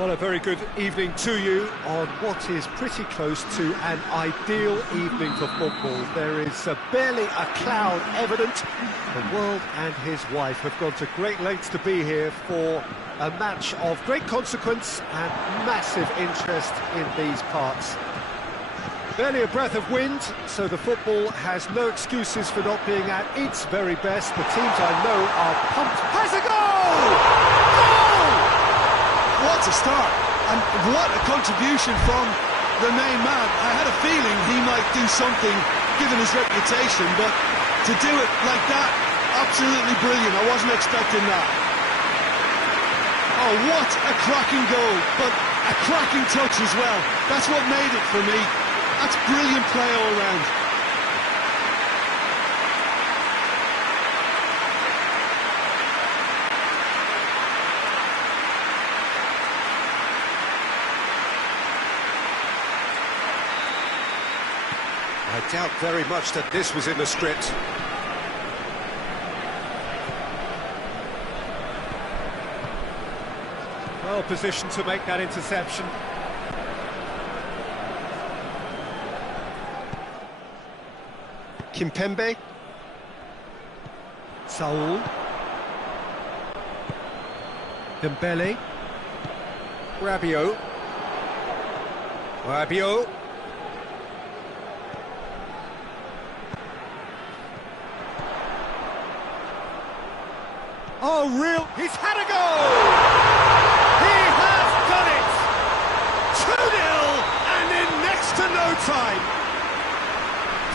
Well, a very good evening to you on what is pretty close to an ideal evening for football. There is barely a cloud evident. The world and his wife have gone to great lengths to be here for a match of great consequence and massive interest in these parts. Barely a breath of wind, so the football has no excuses for not being at its very best. The teams I know are pumped. Has a goal! What a start, and what a contribution from the main man. I had a feeling he might do something, given his reputation, but to do it like that, absolutely brilliant. I wasn't expecting that. Oh, what a cracking goal, but a cracking touch as well. That's what made it for me. That's brilliant play all round. I doubt very much that this was in the script. Well positioned to make that interception. Kimpembe. Saul. Dembele. Rabiot. Rabiot. Oh, real! He's had a goal! He has done it! 2-0 and in next to no time.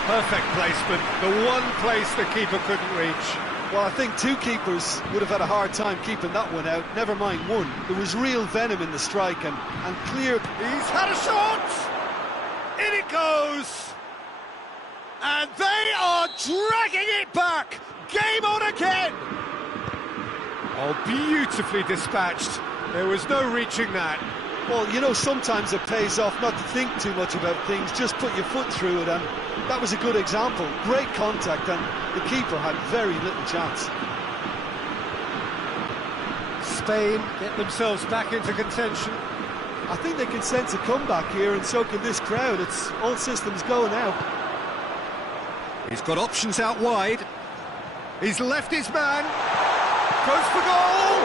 Perfect placement, the one place the keeper couldn't reach. Well, I think two keepers would have had a hard time keeping that one out, never mind one. There was real venom in the strike and clear... He's had a shot! In it goes! And they are dragging it back! Game on again! Oh, beautifully dispatched. There was no reaching that. Well, you know, sometimes it pays off not to think too much about things, just put your foot through it, and that was a good example. Great contact, and the keeper had very little chance. Spain get themselves back into contention. I think they can sense a comeback here, and so can this crowd. It's all systems go now. He's got options out wide. He's left his man. Goes for goal!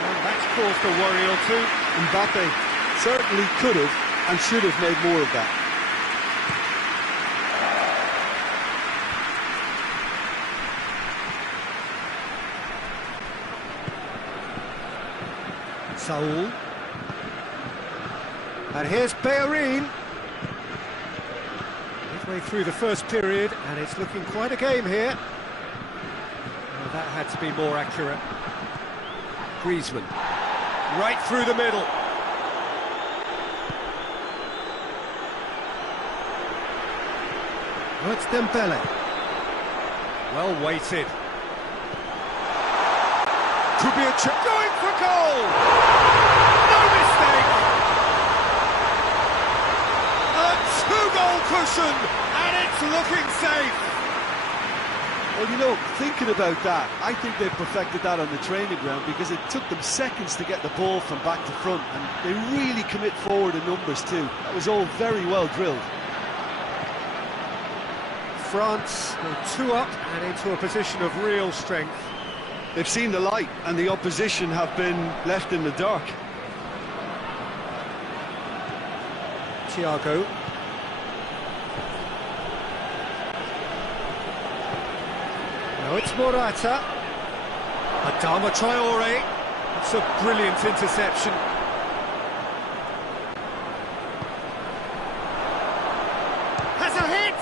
And that's caused a worry or two. Mbappe certainly could have and should have made more of that. Saul. And here's Bellerin. Midway through the first period, and it's looking quite a game here. That had to be more accurate. Griezmann, right through the middle. Well, it's Dembele. Well weighted. Could be a chip going for goal! No mistake! A two-goal cushion, and it's looking safe. Well, you know, thinking about that, I think they perfected that on the training ground because it took them seconds to get the ball from back to front, and they really commit forward in numbers too. That was all very well drilled. France go 2 up and into a position of real strength. They've seen the light, and the opposition have been left in the dark. Thiago. Now it's Morata. Adama Traore. It's a brilliant interception. Has a hit!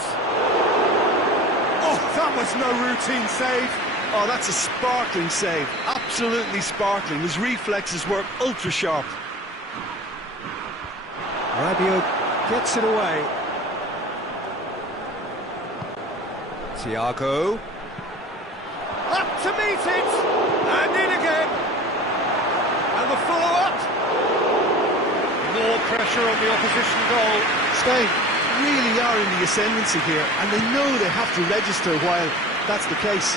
Oh, that was no routine save. Oh, that's a sparkling save. Absolutely sparkling. His reflexes were ultra sharp. Rabiot gets it away. Thiago. Up to meet it! And in again! And the follow-up! More pressure on the opposition goal. Spain really are in the ascendancy here, and they know they have to register while that's the case.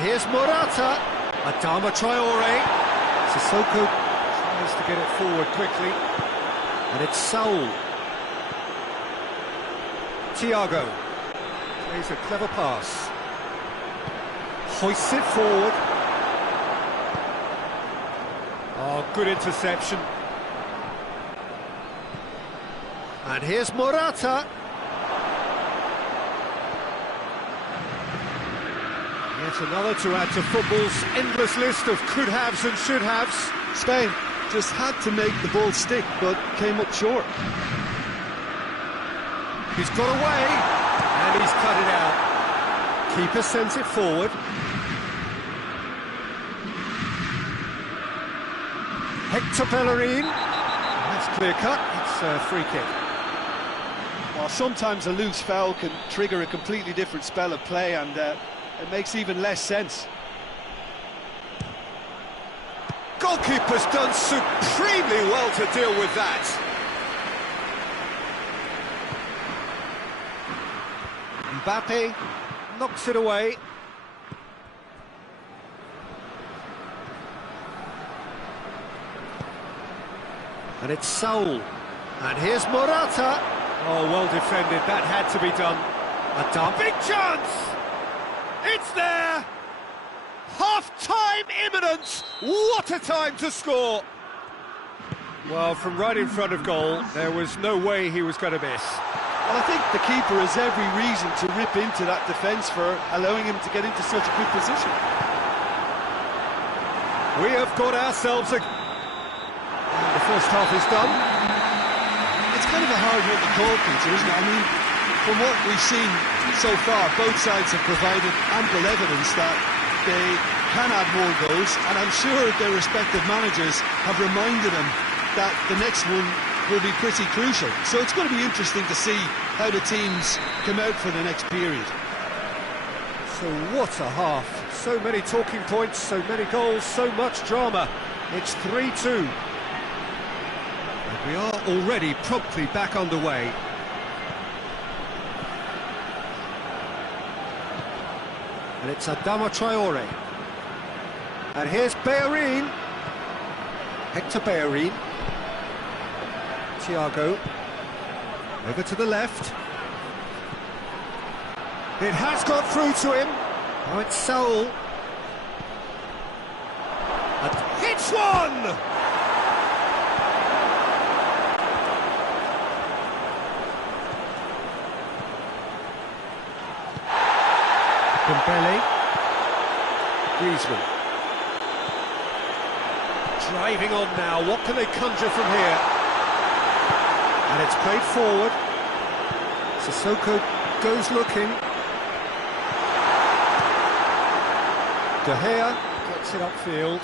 here's Morata. Adama Traore. Sissoko tries to get it forward quickly. And it's Saul. Thiago plays a clever pass. Hoists it forward. Oh, good interception. And here's Morata. Yet another to add to football's endless list of could-haves and should-haves. Spain just had to make the ball stick, but came up short. He's got away, and he's cut it out. Keeper sends it forward. Hector Bellerin. That's clear cut. It's a free kick. Well, sometimes a loose foul can trigger a completely different spell of play, and it makes even less sense. Goalkeeper's done supremely well to deal with that. Mbappe knocks it away. And it's Saul. And here's Morata. Oh, well defended. That had to be done. A big chance! It's there! Half-time imminent! What a time to score! Well, from right in front of goal, there was no way he was going to miss. Well, I think the keeper has every reason to rip into that defence for allowing him to get into such a good position. We have got ourselves a... The first half is done. It's kind of a hard one to call, Peter, isn't it? I mean, from what we've seen so far, both sides have provided ample evidence that they can add more goals, and I'm sure their respective managers have reminded them that the next one will be pretty crucial. So it's going to be interesting to see how the teams come out for the next period. So what a half. So many talking points, so many goals, so much drama. It's 3-2. And we are already promptly back underway. And it's Adama Traore. And here's Bellerin. Hector Bellerin. Thiago. Over to the left. It has got through to him. Now it's Saul. And hits one! Dembele. Griezmann. Driving on now, what can they conjure from here? And it's played forward. Sissoko goes looking. De Gea gets it upfield.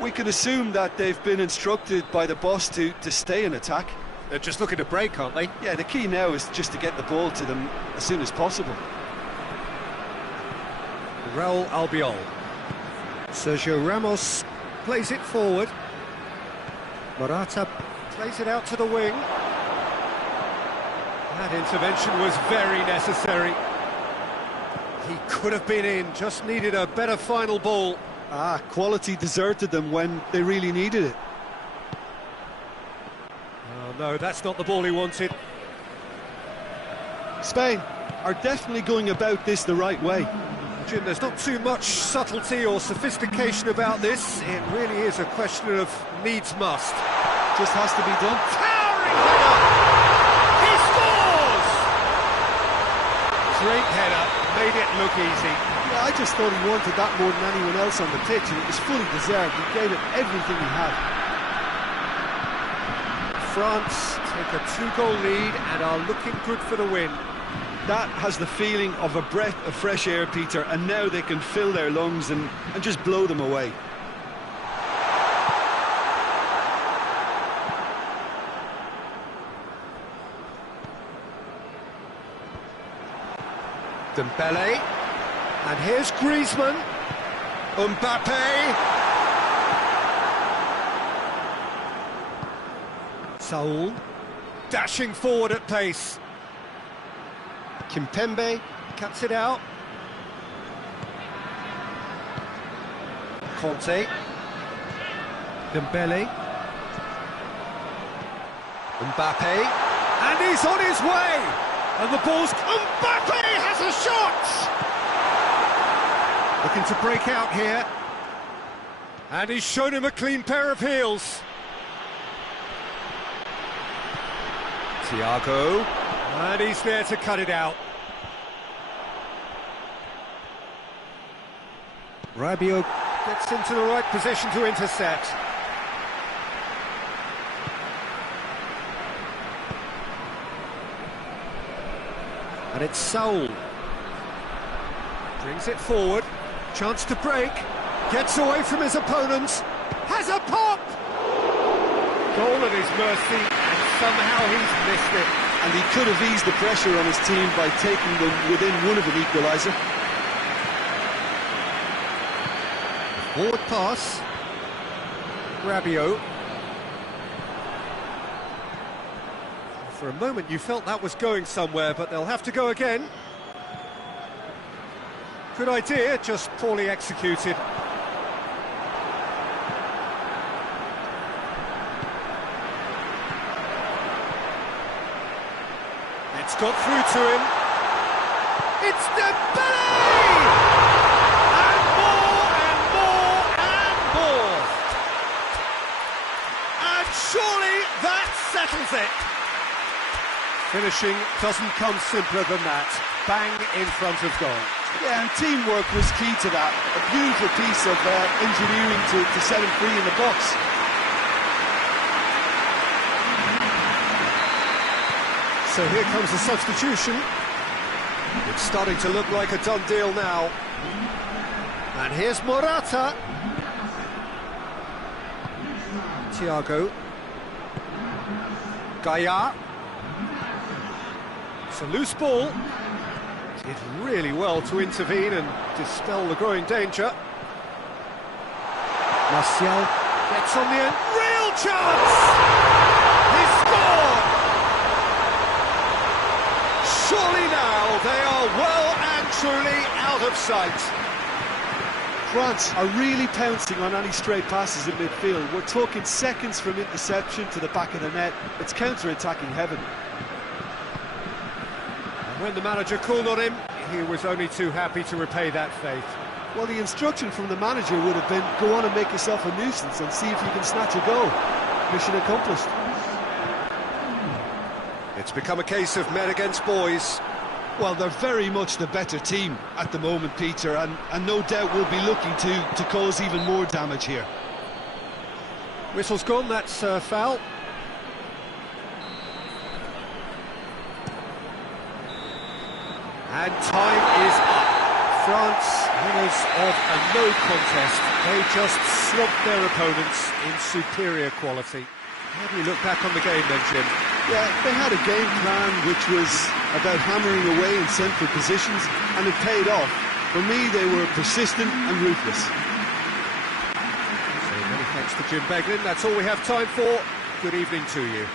We can assume that they've been instructed by the boss to stay in attack. They're just looking to break, aren't they? Yeah, the key now is just to get the ball to them as soon as possible. Raul Albiol. Sergio Ramos plays it forward. Morata plays it out to the wing. That intervention was very necessary. He could have been in, just needed a better final ball. Quality deserted them when they really needed it. Oh no, that's not the ball he wanted. Spain are definitely going about this the right way. Jim, there's not too much subtlety or sophistication about this. It really is a question of needs must. Just has to be done. Towering header! He scores! Great header, made it look easy. Yeah, I just thought he wanted that more than anyone else on the pitch, and it was fully deserved. He gave it everything he had. France take a 2-goal lead and are looking good for the win. That has the feeling of a breath of fresh air, Peter, and now they can fill their lungs and just blow them away. Dembele, and here's Griezmann. Mbappe. Saul, dashing forward at pace. Kimpembe cuts it out. Conte. Dembele. Mbappe. And he's on his way! And the ball's... Mbappe has a shot! Looking to break out here. And he's shown him a clean pair of heels. Thiago. And he's there to cut it out. Rabiot gets into the right position to intercept. And it's Saul. Brings it forward. Chance to break. Gets away from his opponents. Has a pop! Goal at his mercy, and somehow he's missed it. And he could have eased the pressure on his team by taking them within one of an equaliser. Forward pass. Rabiot. For a moment you felt that was going somewhere, but they'll have to go again. Good idea, just poorly executed. It's got through to him. It's Dembele! And more and more and more. And surely that settles it. Finishing doesn't come simpler than that. Bang in front of goal. Yeah, and teamwork was key to that. A beautiful piece of engineering to set him free in the box. So here comes the substitution. It's starting to look like a done deal now. And here's Morata. Thiago. Gaia. It's a loose ball. Did really well to intervene and dispel the growing danger. Martial gets on the end. Real chance! He scored! Surely now they are well and truly out of sight. France are really pouncing on any stray passes in midfield. We're talking seconds from interception to the back of the net. It's counter-attacking heaven. And when the manager called on him, he was only too happy to repay that faith. Well, the instruction from the manager would have been, go on and make yourself a nuisance and see if you can snatch a goal. Mission accomplished. It's become a case of men against boys. Well, they're very much the better team at the moment, Peter, and no doubt will be looking to cause even more damage here. Whistle's gone, that's foul. And time is up. France, winners of a no contest. They just swamped their opponents in superior quality. How do you look back on the game then, Jim? Yeah, they had a game plan which was about hammering away in central positions, and it paid off. For me, they were persistent and ruthless. So many thanks to Jim Beglin. That's all we have time for. Good evening to you.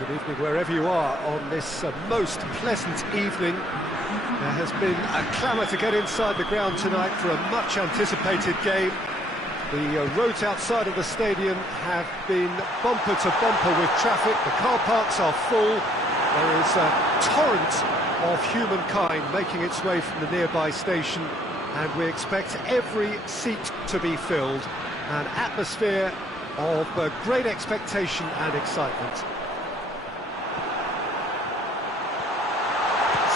Good evening wherever you are on this most pleasant evening. There has been a clamour to get inside the ground tonight for a much anticipated game. The roads outside of the stadium have been bumper to bumper with traffic. The car parks are full. There is a torrent of humankind making its way from the nearby station, and we expect every seat to be filled. An atmosphere of great expectation and excitement.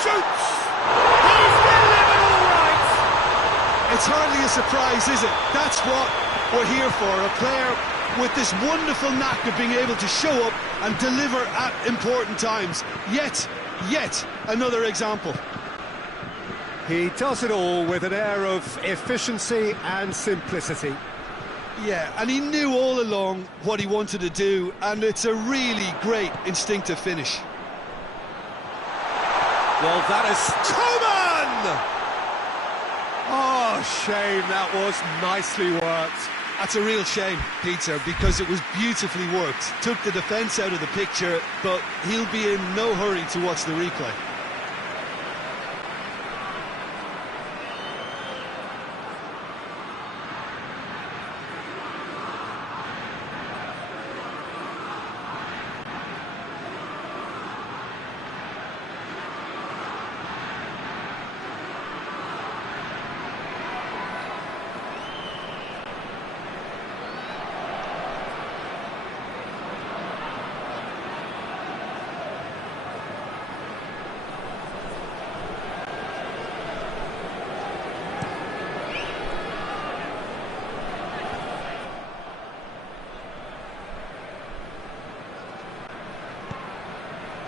Shoots! He's delivered all right! It's hardly a surprise, is it? That's what we're here for. A player with this wonderful knack of being able to show up and deliver at important times. Yet another example. He does it all with an air of efficiency and simplicity. Yeah, and he knew all along what he wanted to do, and it's a really great instinctive finish. Well, that is Coman! Oh, shame, that was nicely worked. That's a real shame, Peter, because it was beautifully worked. Took the defence out of the picture, but he'll be in no hurry to watch the replay.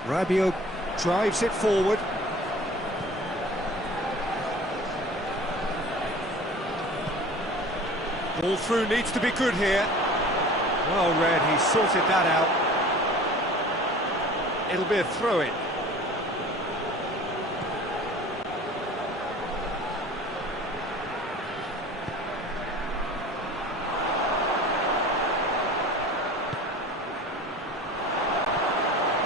Rabiot drives it forward. Ball through needs to be good here. Well read, he sorted that out. It'll be a throw-in.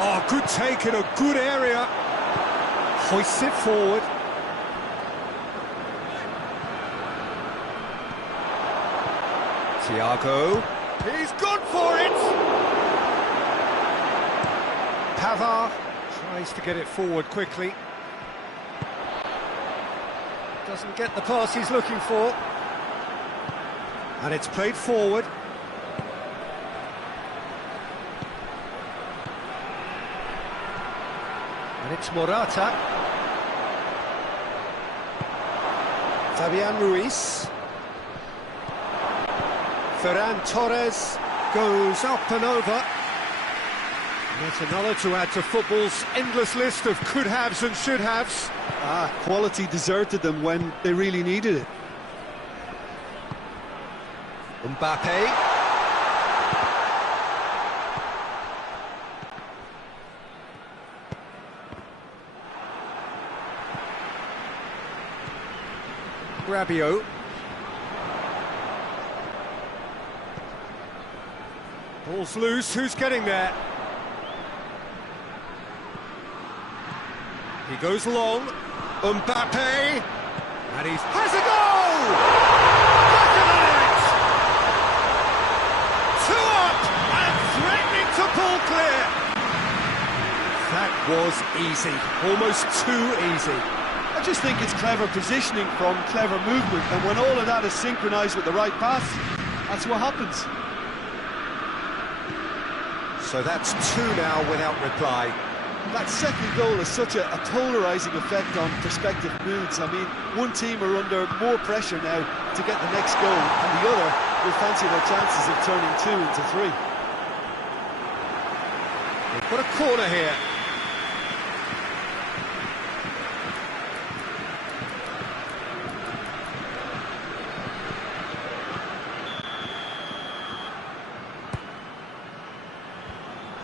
Oh, good take in a good area. Hoists it forward. Thiago. He's gone for it! Pavard tries to get it forward quickly. Doesn't get the pass he's looking for. And it's played forward. And it's Morata. Fabian Ruiz. Ferran Torres goes up and over. And that's another to add to football's endless list of could-haves and should-haves. Quality deserted them when they really needed it. Mbappe. Rabiot. Ball's loose, who's getting there? He goes long, Mbappe, and he has a goal! Back of the net! 2 up and threatening to pull clear. That was easy, almost too easy. I just think it's clever positioning from clever movement, and when all of that is synchronised with the right pass, that's what happens. So that's 2 now without reply. That second goal has such a polarising effect on prospective moods. I mean, one team are under more pressure now to get the next goal, and the other will fancy their chances of turning 2 into 3. They've got a corner here.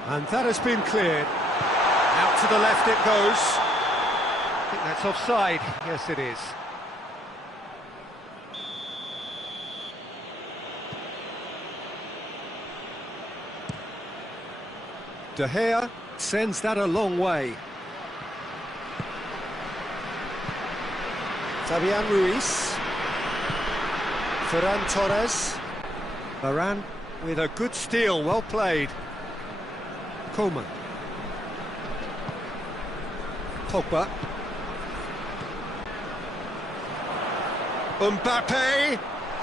And that has been cleared. Out to the left it goes. I think that's offside. Yes, it is. De Gea. Sends that a long way. Fabian Ruiz. Ferran Torres. Varane with a good steal, well played. Coman. Pogba. Mbappe.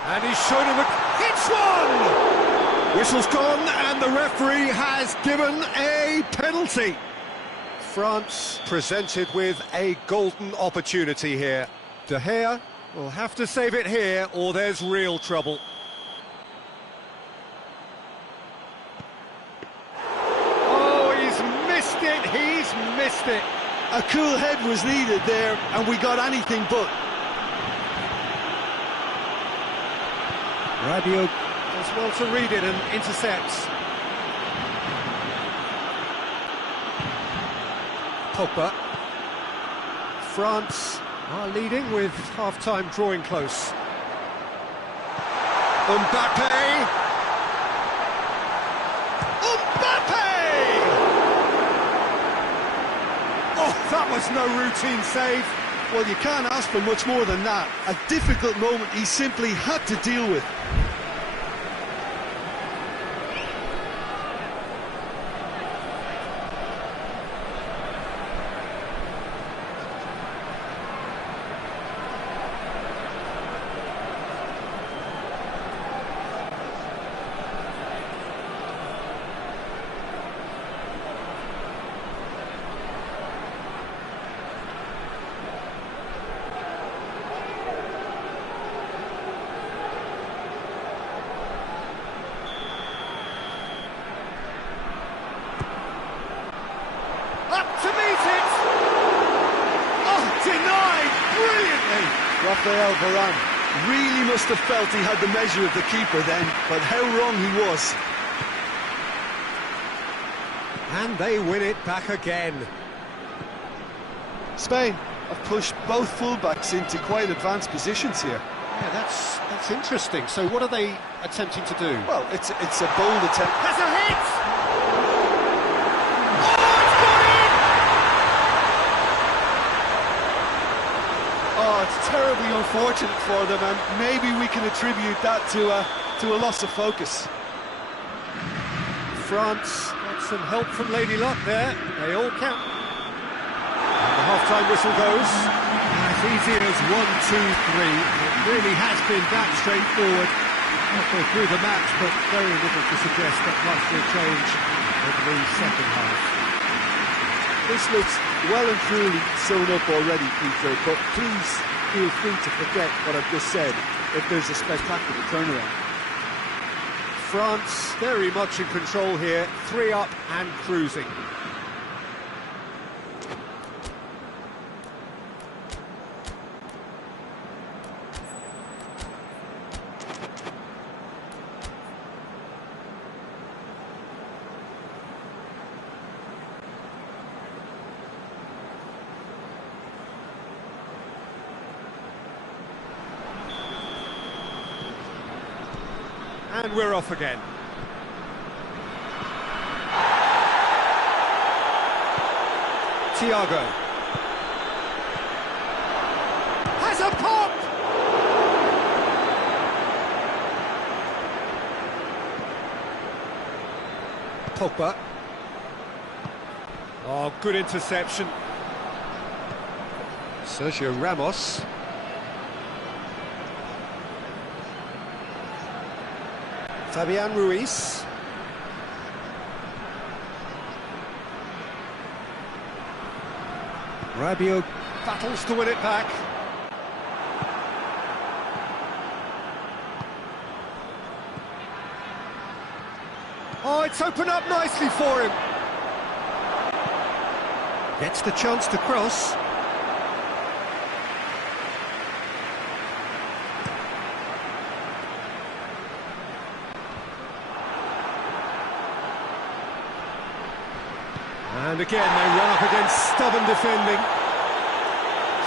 And he's shown him hits one! Whistle's gone and the referee has given a penalty. France presented with a golden opportunity here. De Gea will have to save it here or there's real trouble. Oh, he's missed it. A cool head was needed there, and we got anything but. Rabiot does well to read it and intercepts. Pogba. France are leading with half-time drawing close. Mbappe! Oh, that was no routine save. Well, you can't ask for much more than that. A difficult moment he simply had to deal with. Raphael Varane really must have felt he had the measure of the keeper then, but how wrong he was. And they win it back again. Spain have pushed both fullbacks into quite advanced positions here. Yeah, that's interesting. So what are they attempting to do? Well, it's a bold attempt. Has a hit! It's terribly unfortunate for them, and maybe we can attribute that to a loss of focus. France got some help from Lady Luck there. They all count. And the half-time whistle goes. As easy as 1, 2, 3. It really has been that straightforward. Halfway through the match, but very little to suggest that much will change in the second half. This looks well and truly sewn up already, Peter, but please feel free to forget what I've just said if there's a spectacular turnaround. France very much in control here, 3 up and cruising. And we're off again. Thiago. Has a pop! Pogba. Oh, good interception. Sergio Ramos. Fabian Ruiz. Rabiot battles to win it back. Oh, it's opened up nicely for him. Gets the chance to cross. And again, they run up against stubborn defending.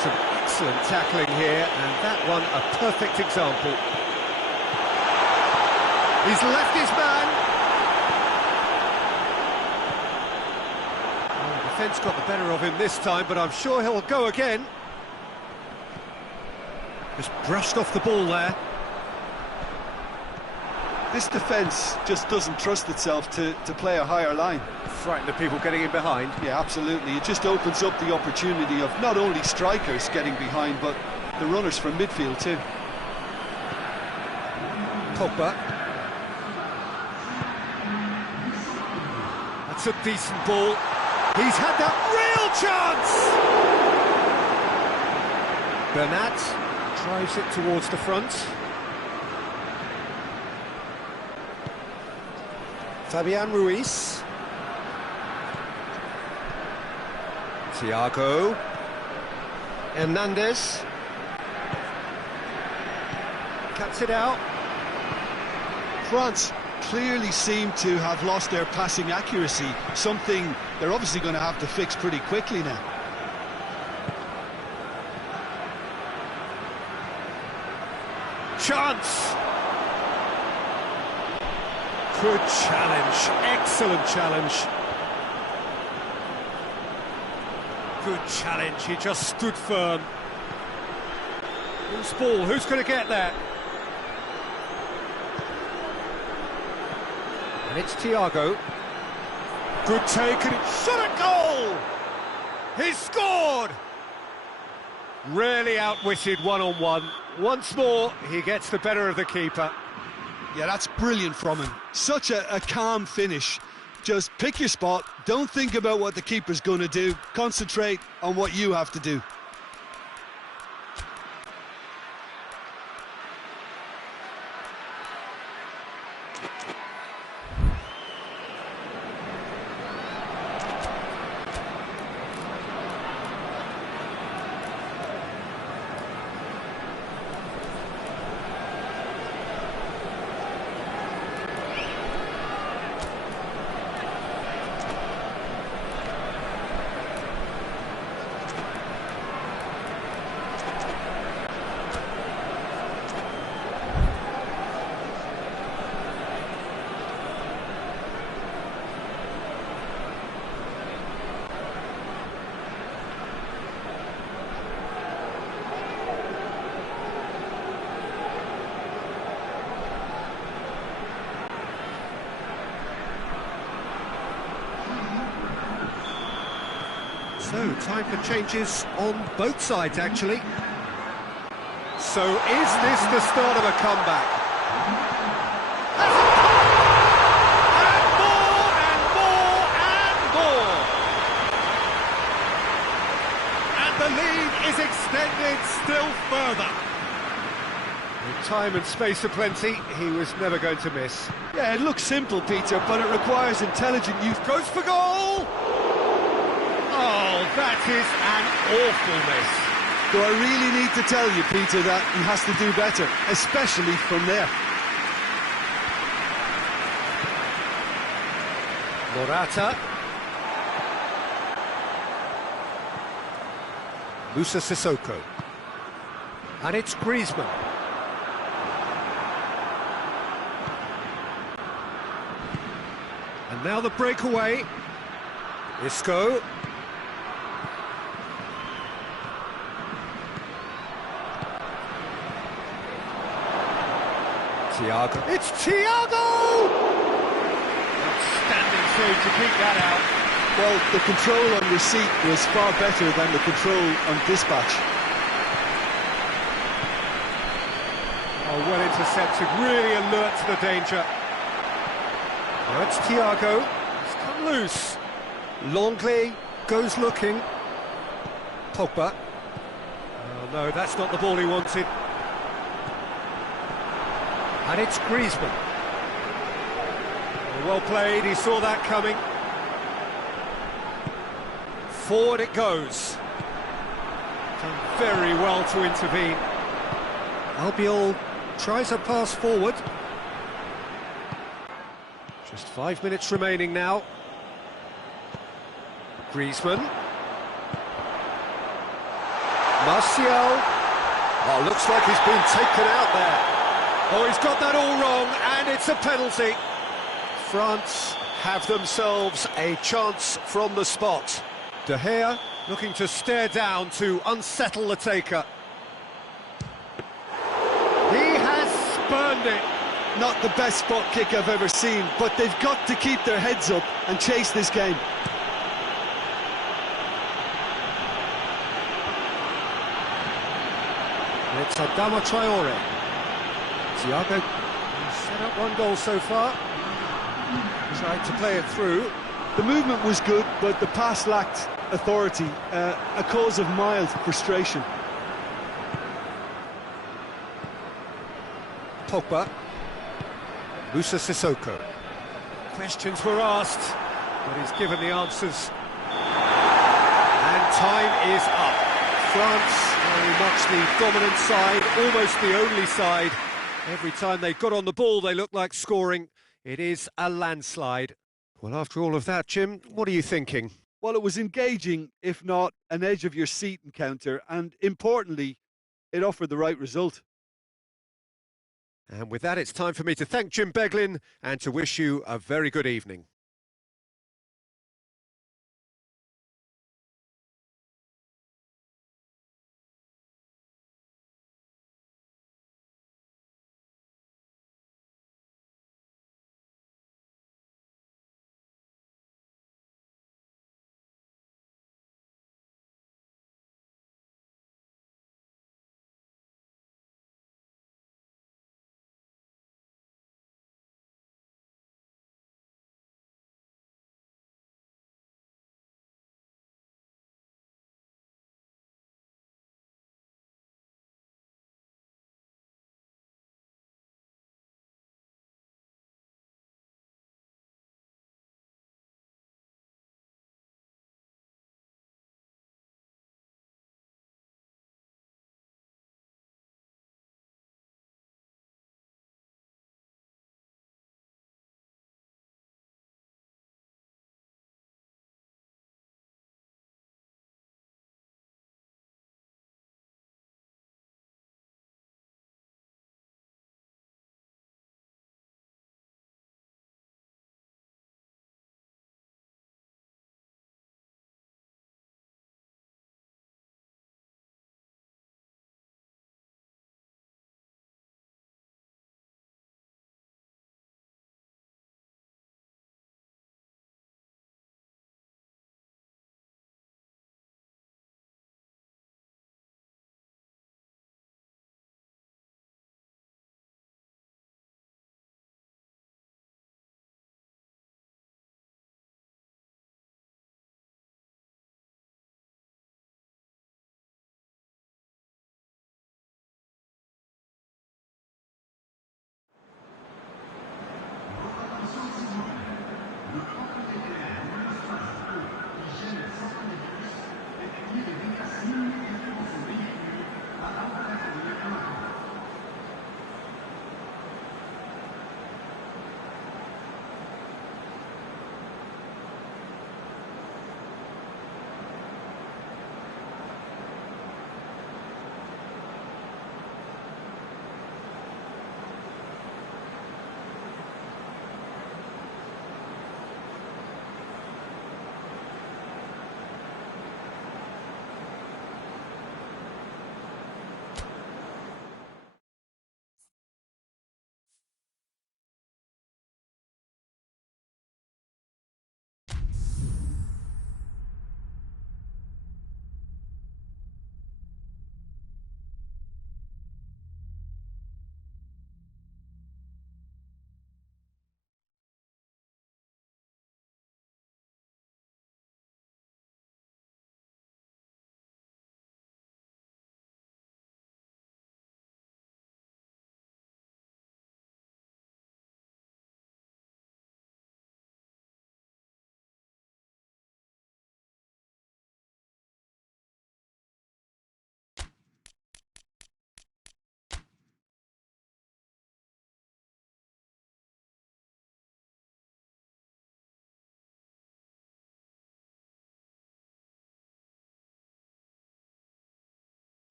Some excellent tackling here, and that one a perfect example. He's left his man. Defence got the better of him this time, but I'm sure he'll go again. Just brushed off the ball there. This defence just doesn't trust itself to play a higher line. Frighten the people getting in behind. Yeah, absolutely. It just opens up the opportunity of not only strikers getting behind, but the runners from midfield too. Pogba. That's a decent ball. He's had that real chance! Bernat drives it towards the front. Fabian Ruiz. Thiago. Hernandez. Cuts it out. France clearly seem to have lost their passing accuracy, something they're obviously going to have to fix pretty quickly now. Chance! Good challenge, excellent challenge. Good challenge, he just stood firm. Who's ball, who's going to get that? And it's Thiago. Good take, and it's shot at goal! He's scored! Really outwitted one-on-one. Once more, he gets the better of the keeper. Yeah, that's brilliant from him. Such a calm finish. Just pick your spot, don't think about what the keeper's going to do, concentrate on what you have to do. So, time for changes on both sides, actually. So, is this the start of a comeback? And more, and more, and more! And the lead is extended still further. With time and space aplenty, he was never going to miss. Yeah, it looks simple, Peter, but it requires intelligent youth. Goes for goal! Oh, that is an awful miss. Do I really need to tell you, Peter, that he has to do better, especially from there? Morata. Musa Sissoko. And it's Griezmann. And now the breakaway. Isco. Thiago. It's Thiago! Outstanding save to keep that out. Well, the control on receipt was far better than the control on dispatch. Oh, well intercepted, really alert to the danger. Now it's Thiago. He's come loose. Longley goes looking. Pogba. Oh, no, that's not the ball he wanted. And it's Griezmann. Well played, he saw that coming. Forward it goes. Done very well to intervene. Albiol tries a pass forward. Just 5 minutes remaining now. Griezmann. Martial. Oh, looks like he's been taken out there. Oh, he's got that all wrong, and it's a penalty. France have themselves a chance from the spot. De Gea looking to stare down to unsettle the taker. He has spurned it. Not the best spot kick I've ever seen, but they've got to keep their heads up and chase this game. It's Adama Traore. Thiago, he's set up one goal so far. Tried to play it through. The movement was good, but the pass lacked authority, a cause of mild frustration. Pogba. Musa Sissoko. Questions were asked, but he's given the answers. And time is up. France, very much the dominant side, almost the only side. Every time they got on the ball, they looked like scoring. It is a landslide. Well, after all of that, Jim, what are you thinking? Well, it was engaging, if not an edge-of-your-seat encounter, and importantly, it offered the right result. And with that, it's time for me to thank Jim Beglin and to wish you a very good evening.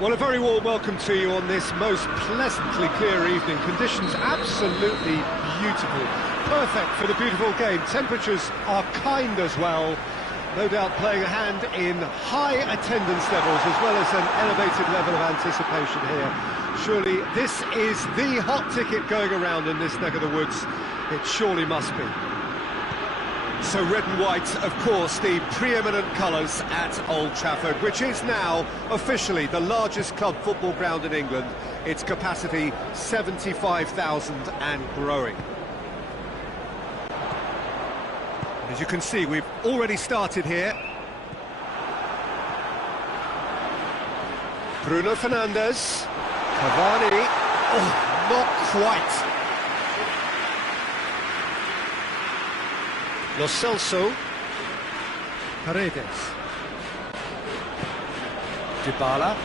Well, a very warm welcome to you on this most pleasantly clear evening. Conditions absolutely beautiful. Perfect for the beautiful game. Temperatures are kind as well. No doubt playing a hand in high attendance levels as well as an elevated level of anticipation here. Surely this is the hot ticket going around in this neck of the woods. It surely must be. So red and white, of course, the preeminent colours at Old Trafford, which is now officially the largest club football ground in England. Its capacity 75,000 and growing. As you can see, we've already started here. Bruno Fernandes, Cavani, oh, not quite. Lo Celso, Paredes, Dybala,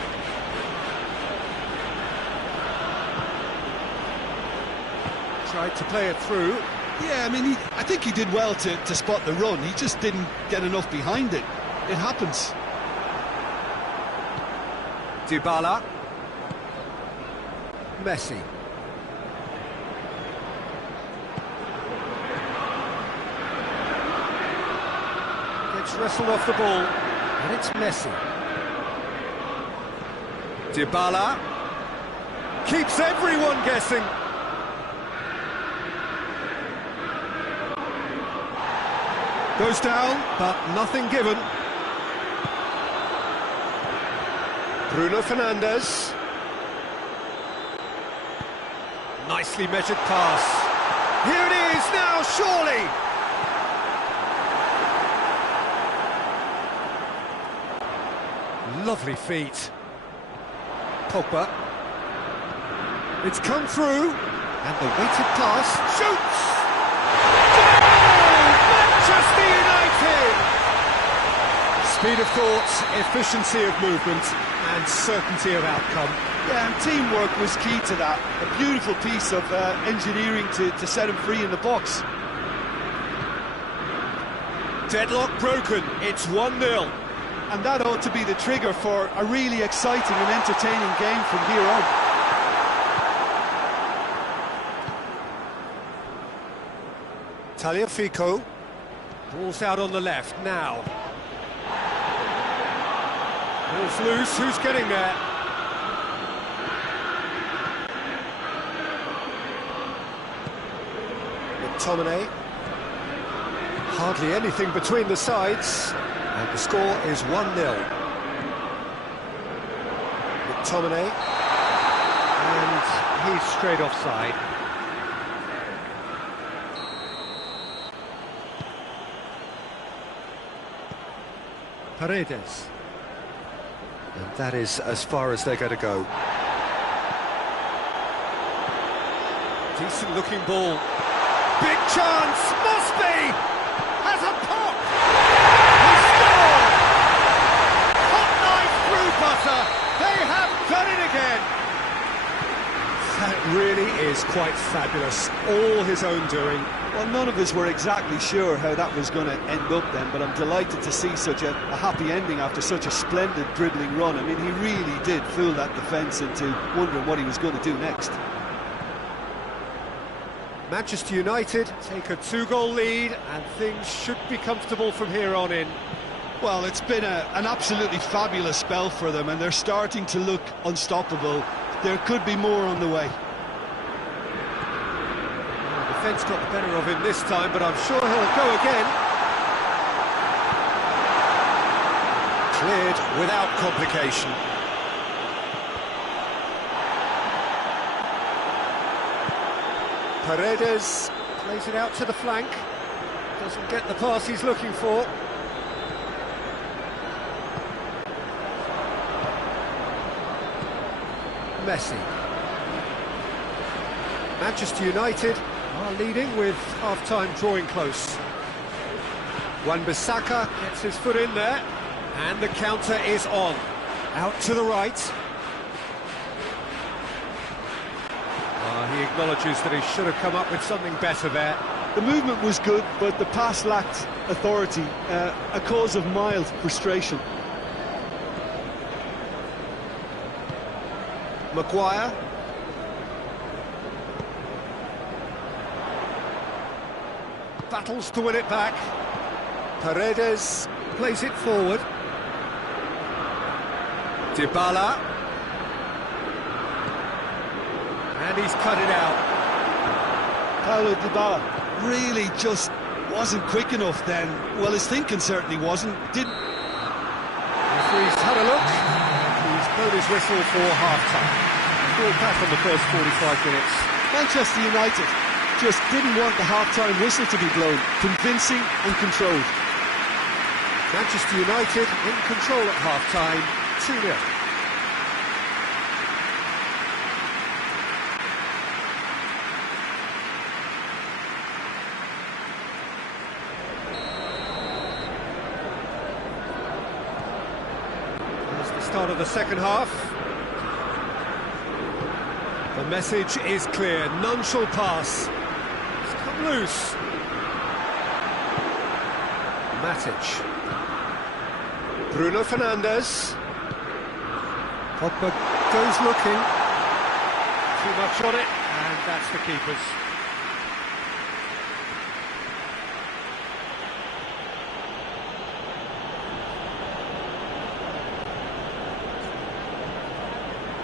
tried to play it through. Yeah, I mean, I think he did well to spot the run. He just didn't get enough behind it. It happens. Dybala, Messi. Wrestled off the ball, and it's Messi. Dybala keeps everyone guessing. Goes down, but nothing given. Bruno Fernandes. Nicely measured pass. Here it is now, surely. Lovely feet. Pogba. It's come through, and the weighted pass shoots! Goal! Manchester United! Speed of thought, efficiency of movement, and certainty of outcome. Yeah, and teamwork was key to that. A beautiful piece of engineering to set him free in the box. Deadlock broken, it's 1-0. And that ought to be the trigger for a really exciting and entertaining game from here on. Tagliafico. Ball's out on the left now. Ball's loose, who's getting there? McTominay. Hardly anything between the sides. And the score is 1-0. McTominay, and he's straight offside. Paredes. And that is as far as they're going to go. Decent looking ball. Big chance, must be! Has a pop! They have done it again! That really is quite fabulous, all his own doing. Well, none of us were exactly sure how that was going to end up then, but I'm delighted to see such a happy ending after such a splendid dribbling run. I mean, he really did fool that defence into wondering what he was going to do next. Manchester United take a 2-goal lead, and things should be comfortable from here on in. Well, it's been an absolutely fabulous spell for them, and they're starting to look unstoppable. There could be more on the way. The defence got the better of him this time, but I'm sure he'll go again. Cleared without complication. Paredes plays it out to the flank. Doesn't get the pass he's looking for. Messi. Manchester United are leading with half-time drawing close. Wan-Bissaka gets his foot in there, and the counter is on. Out to the right. He acknowledges that he should have come up with something better there. The movement was good, but the pass lacked authority, a cause of mild frustration. Maguire. Battles to win it back. Paredes plays it forward. Dybala. And he's cut it out. Paulo Dybala really just wasn't quick enough then. Well, his thinking certainly wasn't. Referee's had a look. He's blown his whistle for half-time. Ball back on the first 45 minutes. Manchester United just didn't want the half-time whistle to be blown. Convincing and controlled. Manchester United in control at half-time, 2-0. That's the start of the second half. The message is clear, none shall pass. It's come loose. Matic. Bruno Fernandes. Pogba goes looking. Too much on it, and that's the keeper's.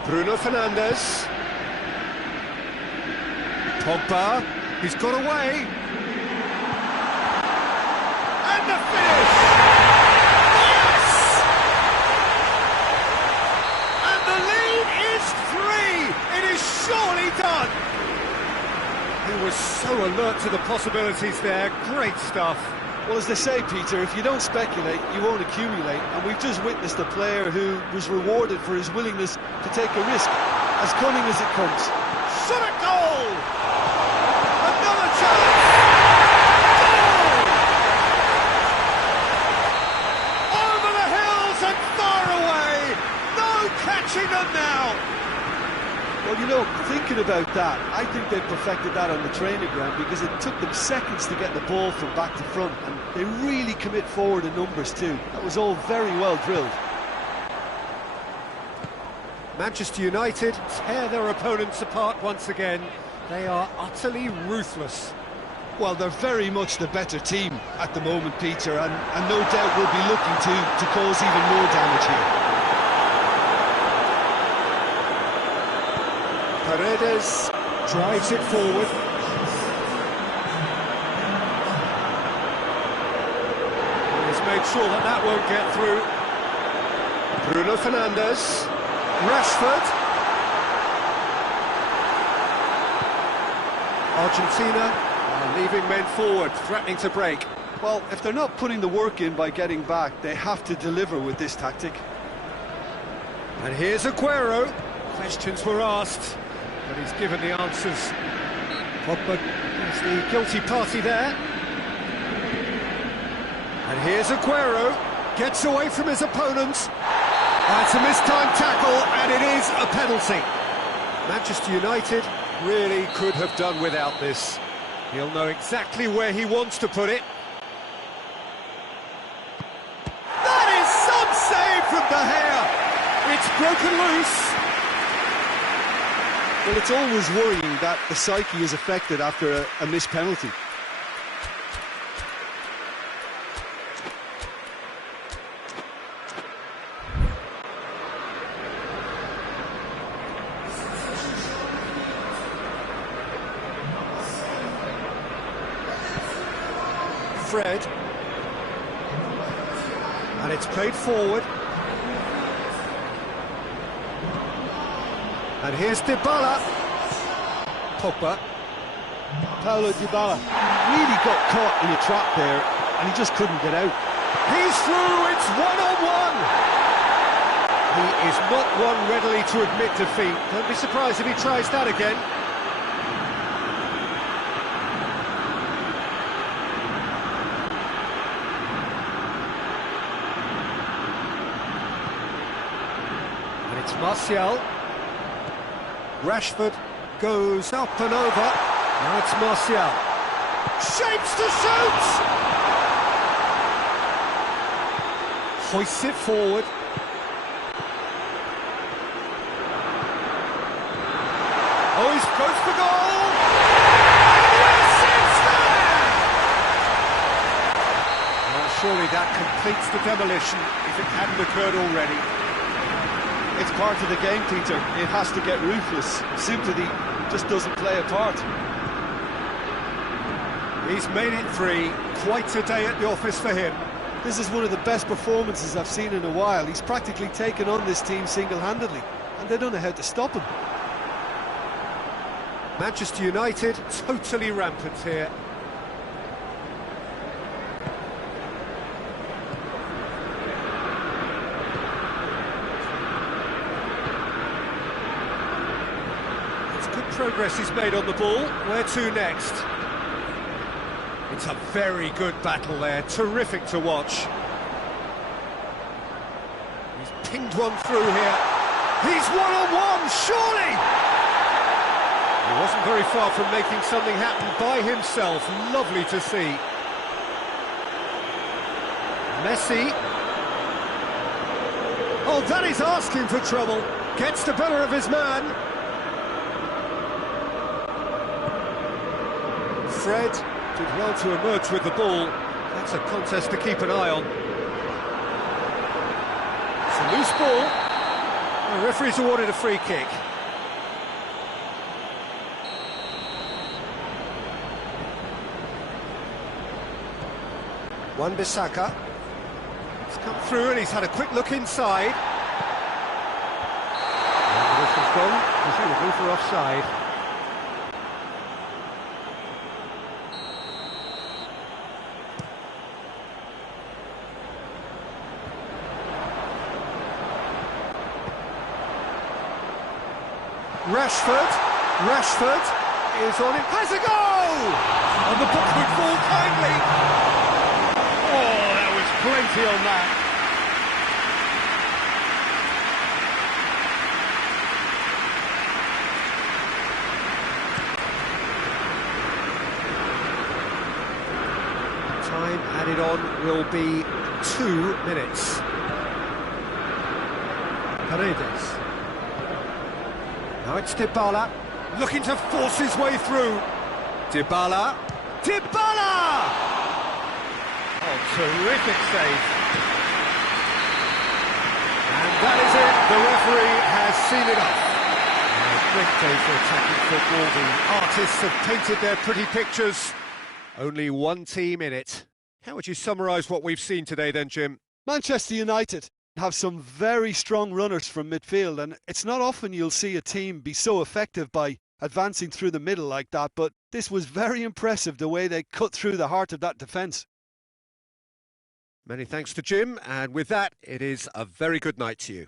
Bruno Fernandes. Pogba, he's got away. And the finish! Yes! And the lead is 3! It is surely done! He was so alert to the possibilities there, great stuff. Well, as they say, Peter, if you don't speculate, you won't accumulate. And we've just witnessed a player who was rewarded for his willingness to take a risk, as cunning as it comes. Shot at goal! Another chance! Goal! Over the hills and far away! No catching them now! Well, you know, thinking about that, I think they perfected that on the training ground because it took them seconds to get the ball from back to front, and they really commit forward in numbers too. That was all very well drilled. Manchester United tear their opponents apart once again. They are utterly ruthless. Well, they're very much the better team at the moment, Peter, and no doubt will be looking to cause even more damage here. Paredes drives it forward. He's made sure that that won't get through. Bruno Fernandes. Rashford. Argentina are leaving men forward, threatening to break. Well, if they're not putting the work in by getting back, they have to deliver with this tactic. And here's Aguero. Questions were asked, but he's given the answers. Pogba is the guilty party there. And here's Aguero. Gets away from his opponent. It's a mistimed tackle, and it is a penalty. Manchester United really could have done without this. He'll know exactly where he wants to put it. That is some save from De Gea. It's broken loose. Well, it's always worrying that the psyche is affected after a missed penalty. Fred, and it's played forward, and here's Dybala. Pogba. Paulo Dybala really got caught in a trap there, and he just couldn't get out. He's through, it's one-on-one. He is not one readily to admit defeat. Don't be surprised if he tries that again. It's Martial. Rashford goes up and over. Now it's Martial. Shapes to shoot! Hoists it forward. Oh, he's goes for goal! Yes, it's there! Well, surely that completes the demolition if it hadn't occurred already. It's part of the game, Peter. It has to get ruthless. Sympathy just doesn't play a part. He's made it 3. Quite a day at the office for him. This is one of the best performances I've seen in a while. He's practically taken on this team single-handedly, and they don't know how to stop him. Manchester United totally rampant here. It's good progress he's made on the ball. Where to next? It's a very good battle there, terrific to watch. He's pinged one through here. He's one-on-one, surely! He wasn't very far from making something happen by himself. Lovely to see. Messi. Oh, that is asking for trouble. Gets the better of his man. Fred did well to emerge with the ball. That's a contest to keep an eye on. It's a loose ball. The referee's awarded a free kick. Wan-Bissaka. He's come through and he's had a quick look inside. And the whistle's gone, presumably for offside. Rashford is on it, has a goal! And the book would fall kindly. Oh, that was plenty on that. Time added on will be 2 minutes. Paredes. Now it's Dybala, looking to force his way through. Dybala! Oh, terrific save. And that is it, the referee has seen it off. A great day for attacking football. The artists have painted their pretty pictures. Only one team in it. How would you summarise what we've seen today then, Jim? Manchester United have some very strong runners from midfield, and it's not often you'll see a team be so effective by advancing through the middle like that, but this was very impressive the way they cut through the heart of that defence. Many thanks to Jim, and with that, it is a very good night to you.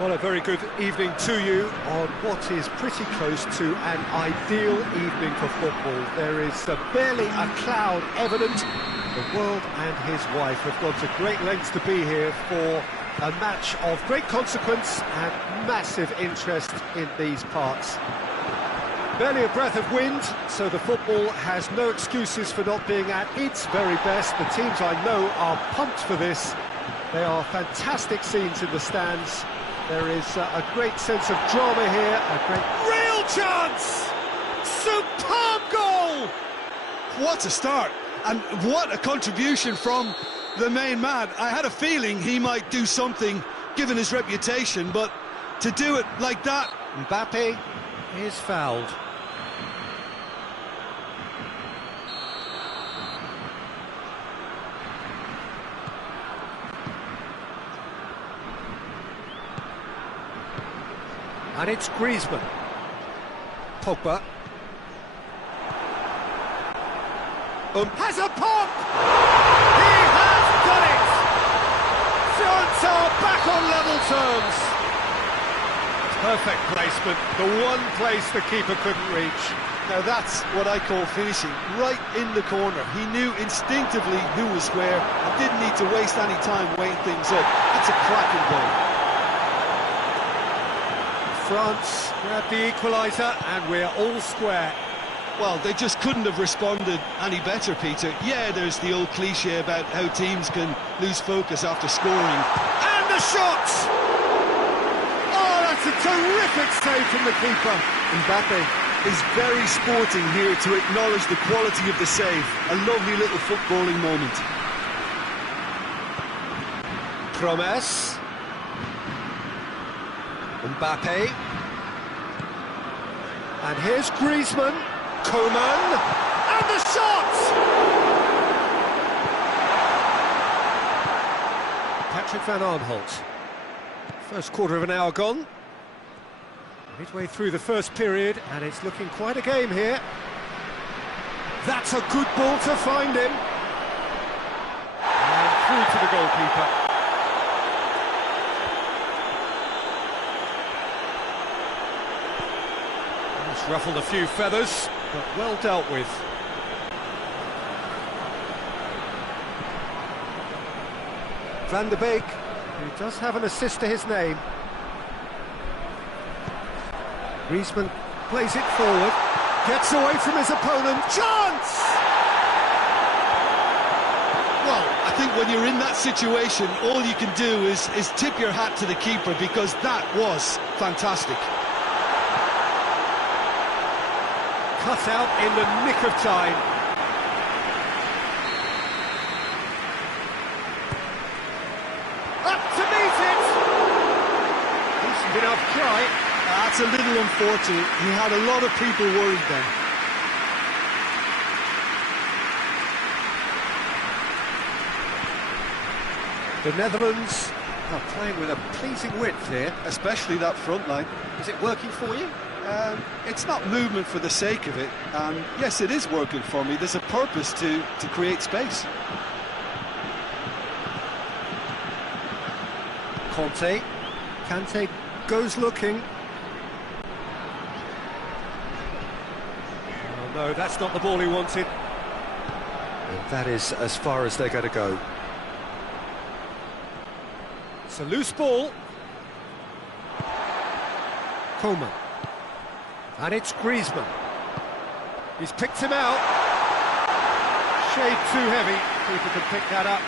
Well, a very good evening to you on what is pretty close to an ideal evening for football. There is barely a cloud evident. The world and his wife have gone to great lengths to be here for a match of great consequence and massive interest in these parts. Barely a breath of wind, so the football has no excuses for not being at its very best. The teams I know are pumped for this. They are fantastic scenes in the stands. There is a great sense of drama here, a great... Real chance! Superb goal! What a start, and what a contribution from the main man. I had a feeling he might do something, given his reputation, but to do it like that... Mbappe is fouled. And it's Griezmann. Pogba. Has a pop! He has done it! France are back on level terms. Perfect placement, the one place the keeper couldn't reach. Now that's what I call finishing, right in the corner. He knew instinctively who was where and didn't need to waste any time weighing things up. It's a cracking goal. France grab the equaliser and we're all square. Well, they just couldn't have responded any better, Peter. Yeah, there's the old cliche about how teams can lose focus after scoring. And the shot! Oh, that's a terrific save from the keeper. Mbappe is very sporting here to acknowledge the quality of the save. A lovely little footballing moment. Imfr0z3nPES's. Mbappe. And here's Griezmann. Coman. And the shot! Patrick van Aanholt. First quarter of an hour gone. Midway through the first period, and it's looking quite a game here. That's a good ball to find him. And through to the goalkeeper. Ruffled a few feathers, but well dealt with. Van der Beek, who does have an assist to his name. Griezmann plays it forward, gets away from his opponent, chance! Well, I think when you're in that situation, all you can do is tip your hat to the keeper, because that was fantastic. Cut out in the nick of time. Up to meet it! Decent enough try. That's a little unfortunate. He had a lot of people worried then. The Netherlands are playing with a pleasing width here. Especially that front line. Is it working for you? It's not movement for the sake of it, and yes, it is working for me. There's a purpose to create space. Kante goes looking. Oh no, that's not the ball he wanted. And that is as far as they're going to go. It's a loose ball. Coman. And it's Griezmann. He's picked him out. Shade too heavy. Keeper can pick that up.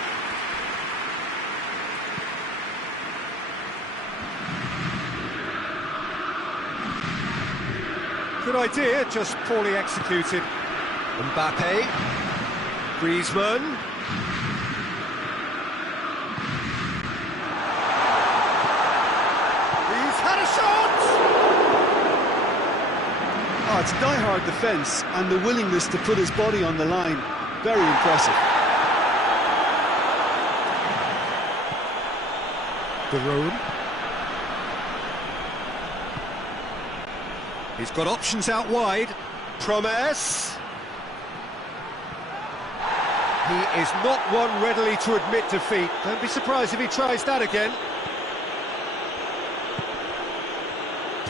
Good idea, just poorly executed. Mbappe. Griezmann. He's had a shot! Oh, it's die-hard defence and the willingness to put his body on the line. Very impressive. Garone. He's got options out wide. Imfr0z3nPES's. He is not one readily to admit defeat. Don't be surprised if he tries that again.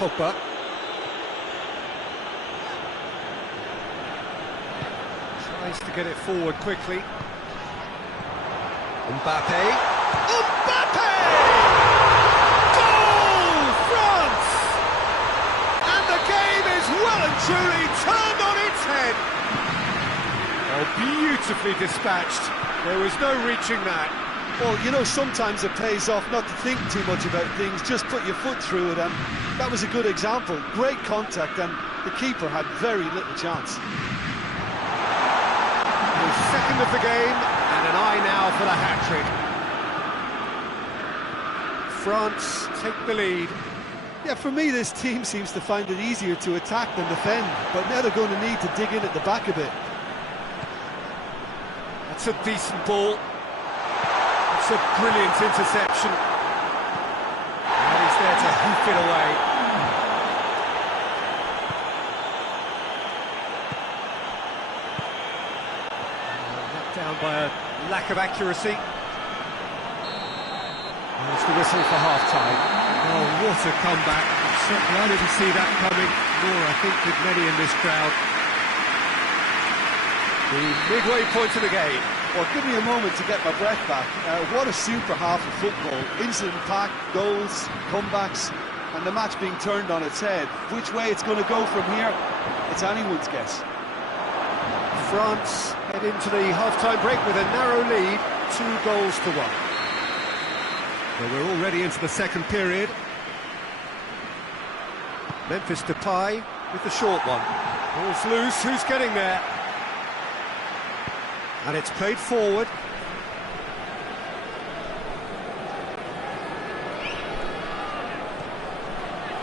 Pogba. Tries to get it forward quickly. Mbappe. Mbappe! Goal! France! And the game is well and truly turned on its head. Oh, beautifully dispatched. There was no reaching that. Well, you know, sometimes it pays off not to think too much about things, just put your foot through it, and that was a good example. Great contact, and the keeper had very little chance. The second of the game, and an eye now for the hat-trick. France take the lead. Yeah, for me, this team seems to find it easier to attack than defend, but now they're going to need to dig in at the back a bit. That's a decent ball. It's a brilliant interception. And he's there to hoof it away. Let down by a lack of accuracy. There's the whistle for half-time. Oh, what a comeback. Certainly I didn't see that coming, nor I think did many in this crowd. The midway point of the game. Well, give me a moment to get my breath back. What a super half of football. Incident-packed, goals, comebacks, and the match being turned on its head. Which way it's going to go from here, it's anyone's guess. France head into the half-time break with a narrow lead, 2-1. Well, we're already into the second period. Memphis Depay with the short one. Ball's loose, who's getting there? And it's played forward.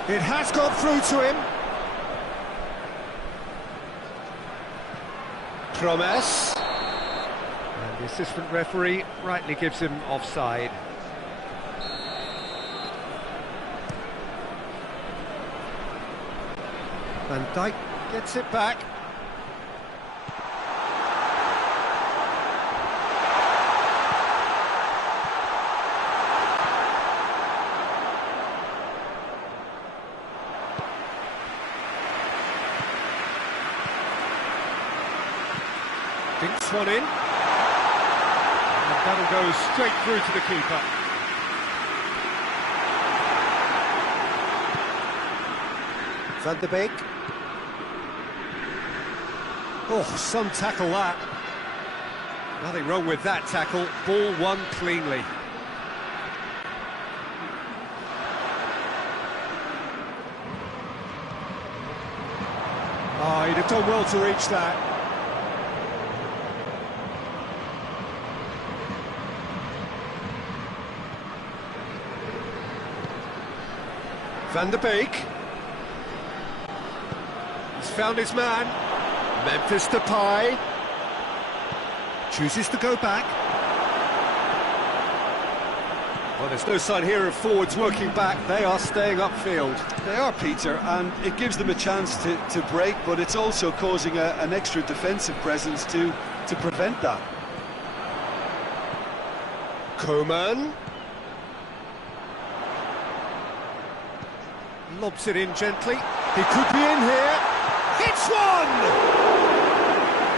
It has got through to him. Imfr0z3nPES's. And the assistant referee rightly gives him offside. Van Dijk gets it back. Dinks one in. And that'll go straight through to the keeper. Van de Beek. Oh, some tackle that. Nothing wrong with that tackle. Ball won cleanly. Oh, he'd have done well to reach that. Van de Beek. He's found his man. Memphis Depay. Chooses to go back. Well, there's no sign here of forwards working back. They are staying upfield. They are, Peter, and it gives them a chance to break, but it's also causing an extra defensive presence to prevent that. Coman. Lobs it in gently. He could be in here. Hits one!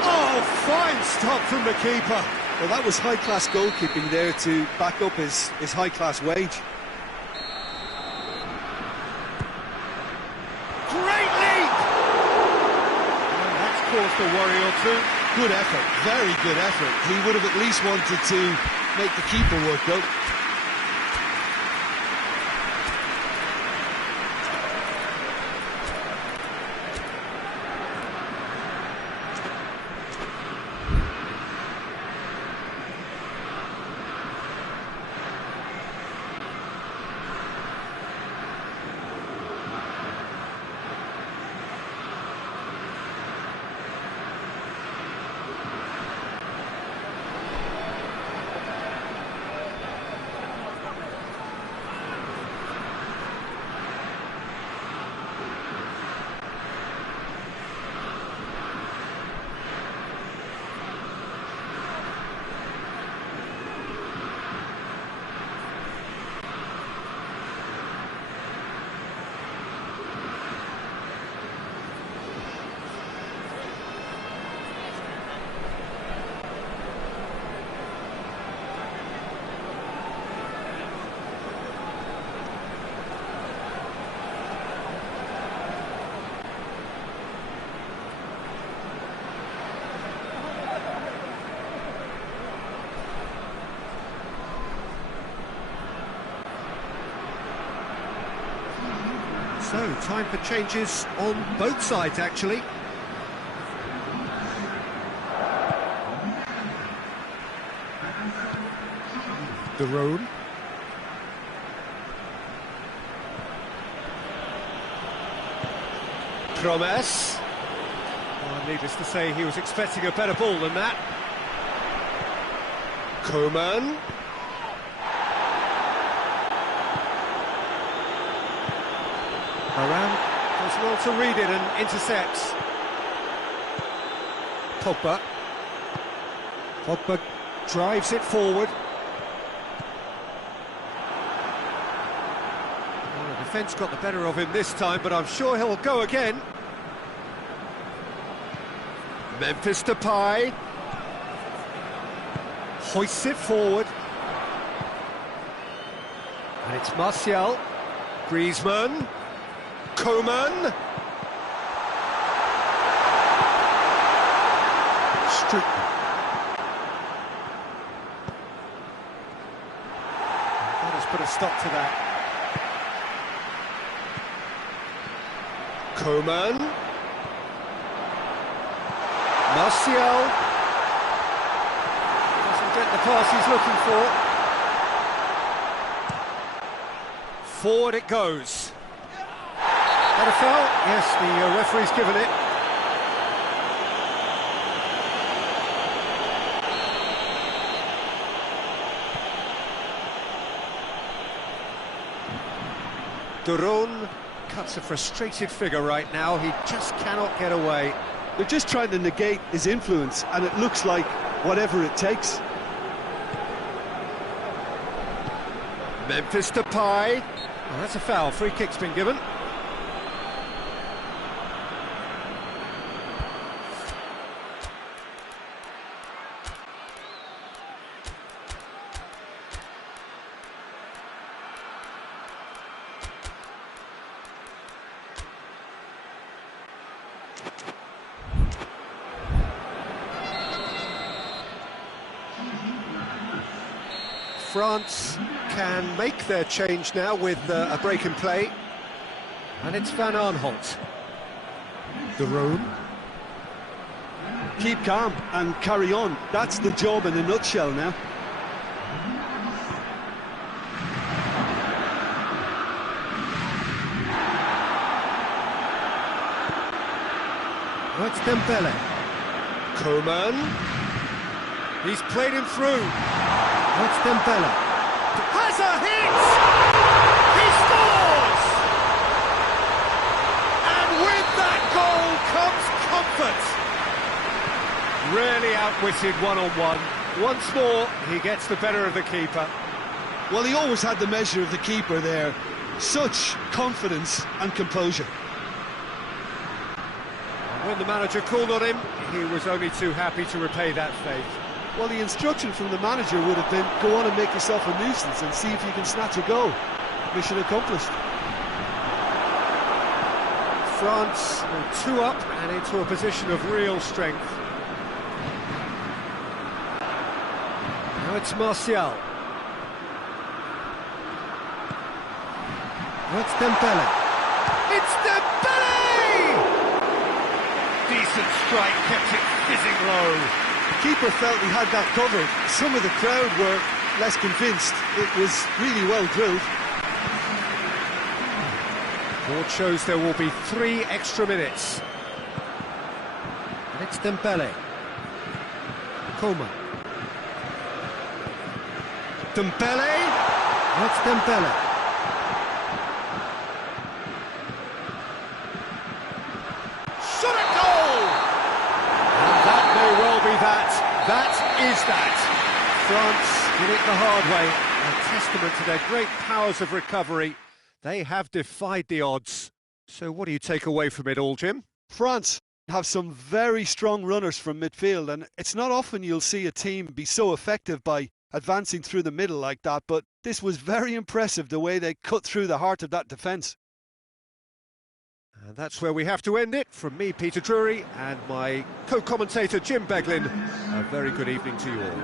Oh, fine stop from the keeper. Well, that was high-class goalkeeping there to back up his high-class wage. Great leap! And that's caused a worry or two. Good effort, very good effort. He would have at least wanted to make the keeper work, though. So, time for changes on both sides, actually. De Roon. Imfr0z3nPES's. Well, needless to say, he was expecting a better ball than that. Koeman. Around does well to read it and intercepts. Pogba. Pogba drives it forward. Well, the defence got the better of him this time, but I'm sure he'll go again. Memphis Depay hoists it forward. And it's Martial. Griezmann. Koeman. Strickland. That has put a stop to that. Koeman. Martial. Doesn't get the pass he's looking for. Forward it goes. That a foul? Yes, the referee's given it. De Roon cuts a frustrated figure right now. He just cannot get away. They're just trying to negate his influence, and it looks like whatever it takes. Memphis Depay. Oh, that's a foul. Free kick's been given. France can make their change now with a break in play. And it's Van Aanholt. De Roon. Keep calm and carry on. That's the job in a nutshell now. Oh, it's Dembele. Koeman. He's played him through. That's Dembele. Has a hit! He scores! And with that goal comes comfort. Really outwitted one-on-one. Once more, he gets the better of the keeper. Well, he always had the measure of the keeper there. Such confidence and composure. When the manager called on him, he was only too happy to repay that faith. Well, the instruction from the manager would have been, go on and make yourself a nuisance and see if you can snatch a goal. Mission accomplished. France 2 up and into a position of real strength. Now it's Martial. Now it's Dembele. It's Dembele! Decent strike, kept it fizzing low. The keeper felt he had that covered. Some of the crowd were less convinced. It was really well drilled. Board shows there will be 3 extra minutes. And it's Dembele. Koeman. Dembele. That's Dembele. Shot at goal! And that may well be that. That is that. France did it the hard way. A testament to their great powers of recovery. They have defied the odds. So what do you take away from it all, Jim? France have some very strong runners from midfield, and it's not often you'll see a team be so effective by advancing through the middle like that, but this was very impressive, the way they cut through the heart of that defence. And that's where we have to end it. From me, Peter Drury, and my co-commentator, Jim Beglin, a very good evening to you all.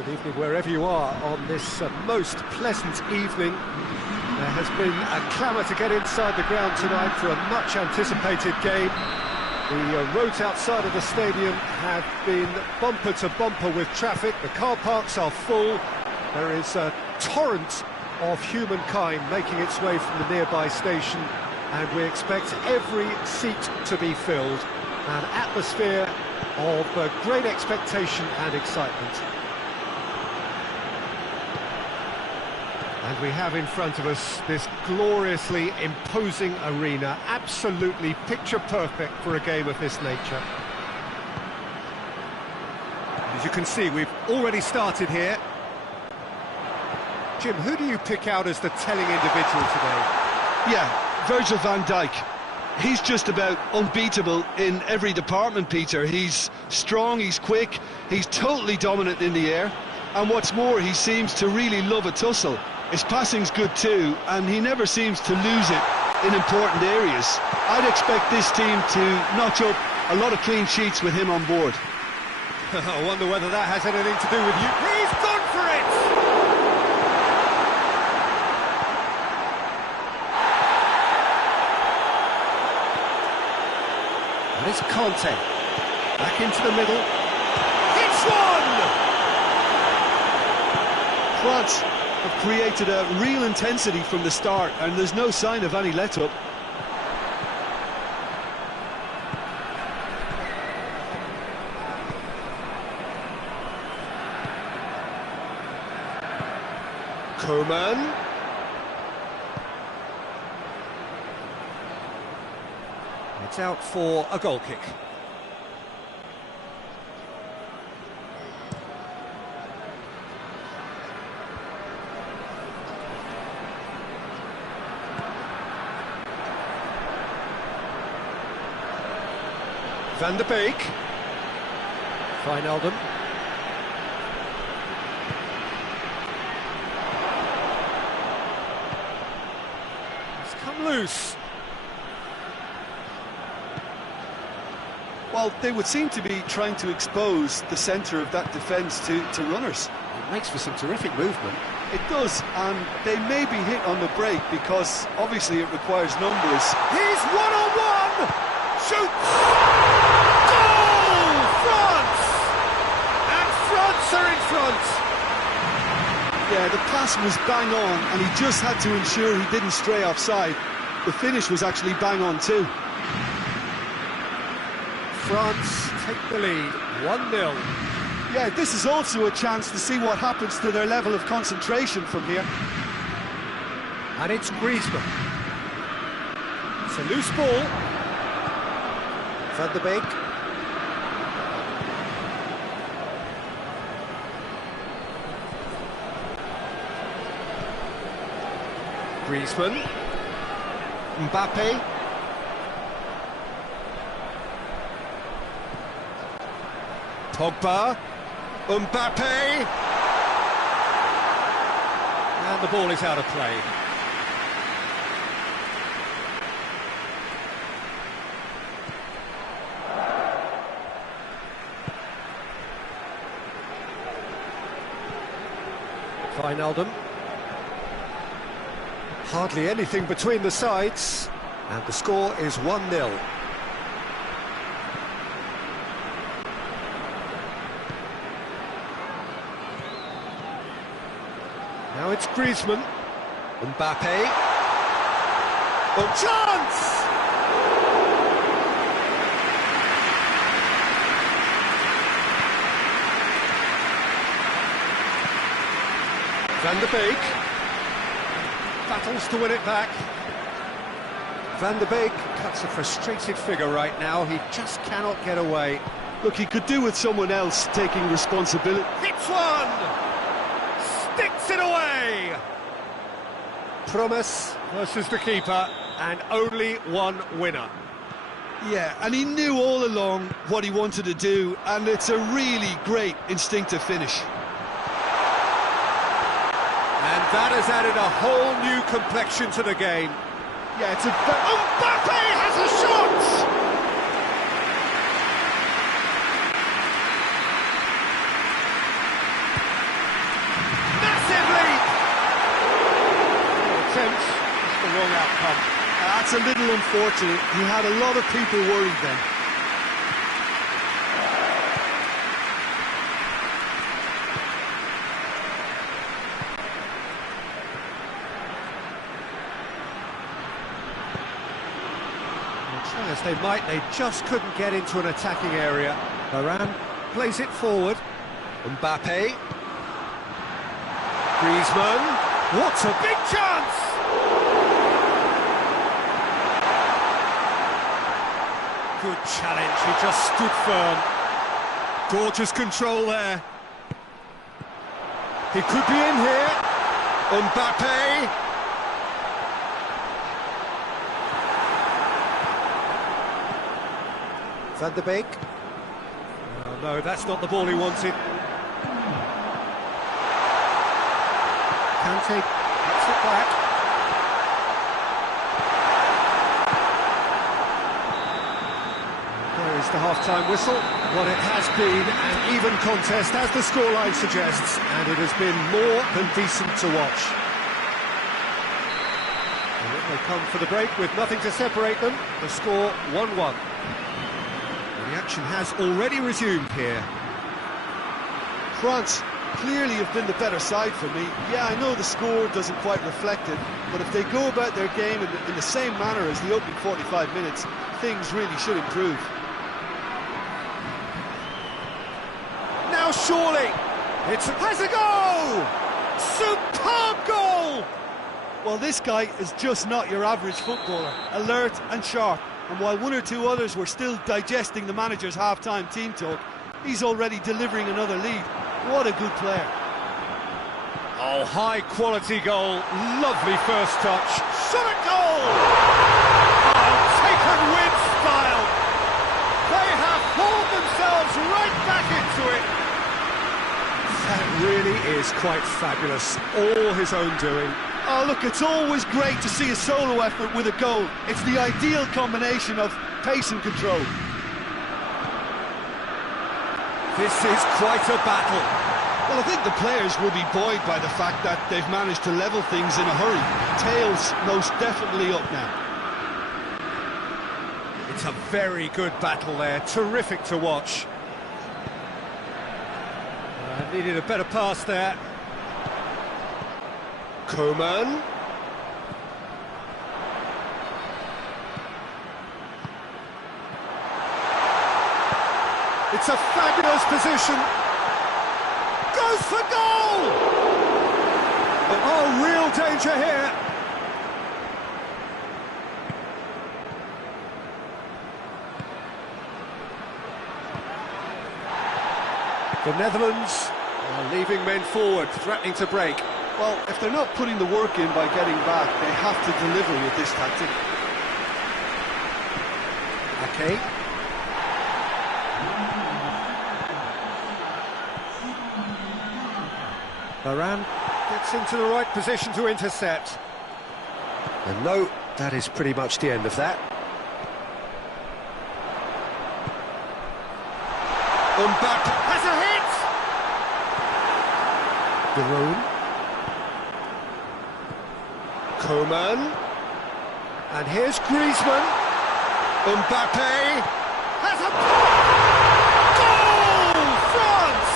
Good evening wherever you are on this most pleasant evening. There has been a clamour to get inside the ground tonight for a much anticipated game. The roads outside of the stadium have been bumper to bumper with traffic. The car parks are full. There is a torrent of humankind making its way from the nearby station, and we expect every seat to be filled. An atmosphere of great expectation and excitement. And we have in front of us this gloriously imposing arena, absolutely picture perfect for a game of this nature. As you can see, we've already started here. Jim, who do you pick out as the telling individual today? Yeah, Virgil van Dijk. He's just about unbeatable in every department, Peter. He's strong, he's quick, he's totally dominant in the air, and what's more, he seems to really love a tussle. His passing's good too, and he never seems to lose it in important areas. I'd expect this team to notch up a lot of clean sheets with him on board. I wonder whether that has anything to do with you. He's gone for it! And it's Conte. Back into the middle. It's one! France have created a real intensity from the start, and there's no sign of any let-up. Coman. It's out for a goal kick. Van der Beek. Wijnaldum. It's come loose. Well, they would seem to be trying to expose the centre of that defence to runners. It makes for some terrific movement. It does, and they may be hit on the break because obviously it requires numbers. He's one-on-one! Shoots! Goal! France! And France are in front! Yeah, the pass was bang on, and he just had to ensure he didn't stray offside. The finish was actually bang on too. France take the lead, 1-0. Yeah, this is also a chance to see what happens to their level of concentration from here. And it's Griezmann. It's a loose ball. Van der Beek. Griezmann. Mbappe. Pogba. Mbappe. And the ball is out of play. Wijnaldum. Hardly anything between the sides, and the score is 1-0. Now it's Griezmann. Mbappe. Oh, chance! Van der Beek battles to win it back. Van der Beek cuts a frustrated figure right now. He just cannot get away. Look, he could do with someone else taking responsibility. Hits one! Sticks it away! Promise versus the keeper, and only one winner. Yeah, and he knew all along what he wanted to do, and it's a really great instinctive finish. And that has added a whole new complexion to the game. Yeah, it's a... Mbappe has a shot! That's a little unfortunate. He had a lot of people worried then. Try as they might, they just couldn't get into an attacking area. Varane plays it forward. Mbappe. Griezmann. What a big chance! Good challenge, he just stood firm. Gorgeous control there. He could be in here. Mbappe. Van de Beek. Oh, no, that's not the ball he wanted. Kante gets it back. There is the half-time whistle. What it has been an even contest, as the scoreline suggests, and it has been more than decent to watch. And they come for the break with nothing to separate them. The score 1-1. The action has already resumed here. France clearly have been the better side for me. Yeah, I know the score doesn't quite reflect it, but if they go about their game in the same manner as the opening 45 minutes, things really should improve. Now surely, has a goal! Superb goal! Well, this guy is just not your average footballer, alert and sharp. And while one or two others were still digesting the manager's half-time team talk, he's already delivering another lead. What a good player. Oh, high-quality goal. Lovely first touch. Shot at goal! Oh, taken with style. They have pulled themselves right back into it. That really is quite fabulous. All his own doing. Oh, look, it's always great to see a solo effort with a goal. It's the ideal combination of pace and control. This is quite a battle. Well, I think the players will be buoyed by the fact that they've managed to level things in a hurry. Tails most definitely up now. It's a very good battle there. Terrific to watch. Needed a better pass there. Coman. It's a fabulous position. Goes for goal! Oh, real danger here. The Netherlands are leaving men forward, threatening to break. Well, if they're not putting the work in by getting back, they have to deliver with this tactic. Okay. Varane gets into the right position to intercept. And no, that is pretty much the end of that. Mbappe has a hit! De Roon. Coman. And here's Griezmann. Mbappe has a goal! France!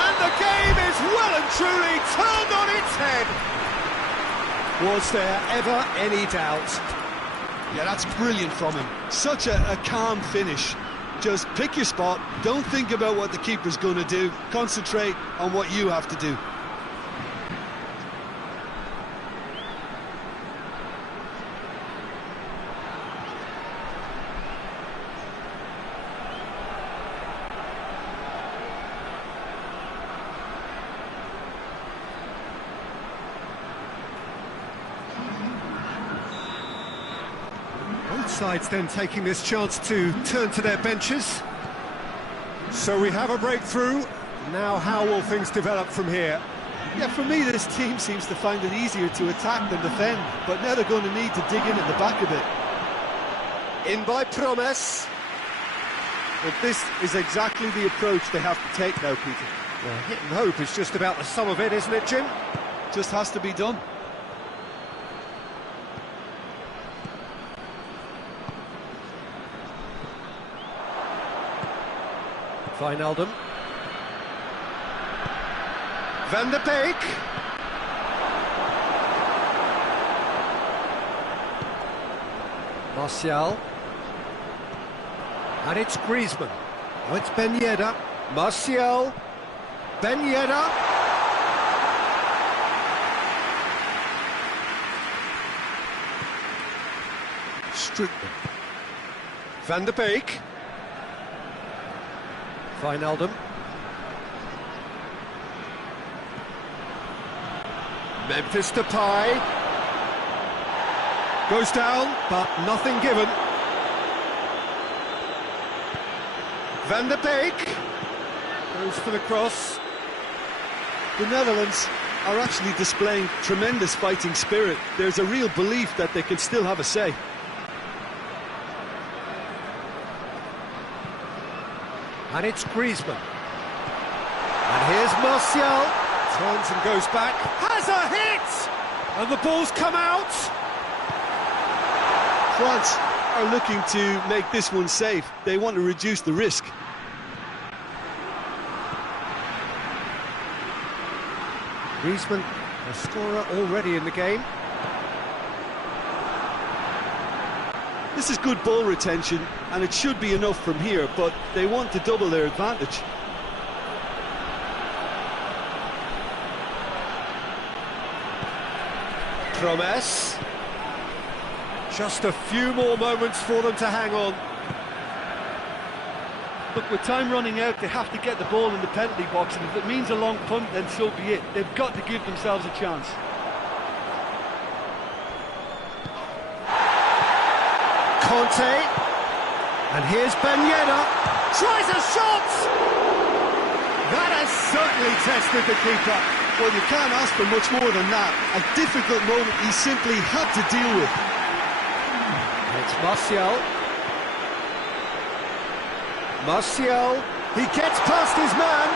And the game is well and truly turned on its head. Was there ever any doubt? Yeah, that's brilliant from him. Such a calm finish. Just pick your spot, don't think about what the keeper's going to do, concentrate on what you have to do. Both sides then taking this chance to turn to their benches. So we have a breakthrough. Now how will things develop from here? Yeah, for me this team seems to find it easier to attack than defend, but now they're going to need to dig in at the back a bit. In by Promes. But this is exactly the approach they have to take now, Peter. Well, hit and hope is just about the sum of it, isn't it, Jim? Just has to be done. Wijnaldum. Van der Beek. Martial. And it's Griezmann. Oh, it's Ben Yedder. Martial. Ben Yedder. Strickland. Van der Beek. Wijnaldum. Memphis Depay. Goes down, but nothing given. Van der Beek. Goes for the cross. The Netherlands are actually displaying tremendous fighting spirit. There's a real belief that they can still have a say. And it's Griezmann. And here's Martial. Turns and goes back. Has a hit! And the ball's come out. France are looking to make this one safe. They want to reduce the risk. Griezmann, a scorer already in the game. This is good ball retention, and it should be enough from here, but they want to double their advantage. Imfr0z3nPES's. Just a few more moments for them to hang on. Look, with time running out, they have to get the ball in the penalty box, and if it means a long punt, then so be it. They've got to give themselves a chance. Conte. And here's Ben Yedder. Tries a shot! That has certainly tested the keeper. Well, you can't ask for much more than that. A difficult moment he simply had to deal with. It's Martial. Martial, he gets past his man.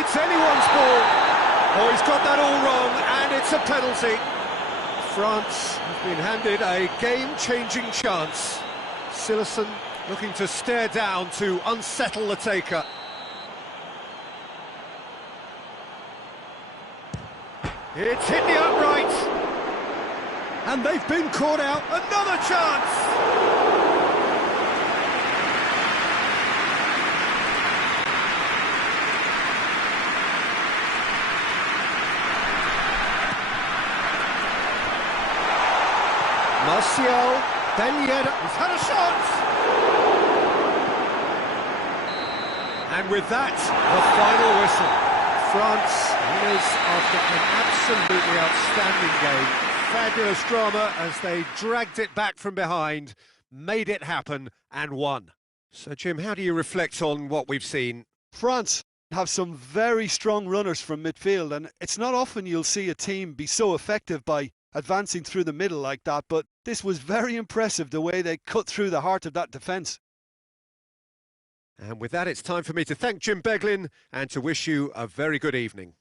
It's anyone's ball. Oh, he's got that all wrong, and it's a penalty. France have been handed a game-changing chance. Silerson looking to stare down to unsettle the taker. It's hit the upright. And they've been caught out. Another chance! Martial, Ben Yedder, he's had a shot! And with that, the final whistle. France winners after an absolutely outstanding game. Fabulous drama as they dragged it back from behind, made it happen and won. So Jim, how do you reflect on what we've seen? France have some very strong runners from midfield, and it's not often you'll see a team be so effective by advancing through the middle like that, but this was very impressive, the way they cut through the heart of that defence. And with that, it's time for me to thank Jim Beglin and to wish you a very good evening.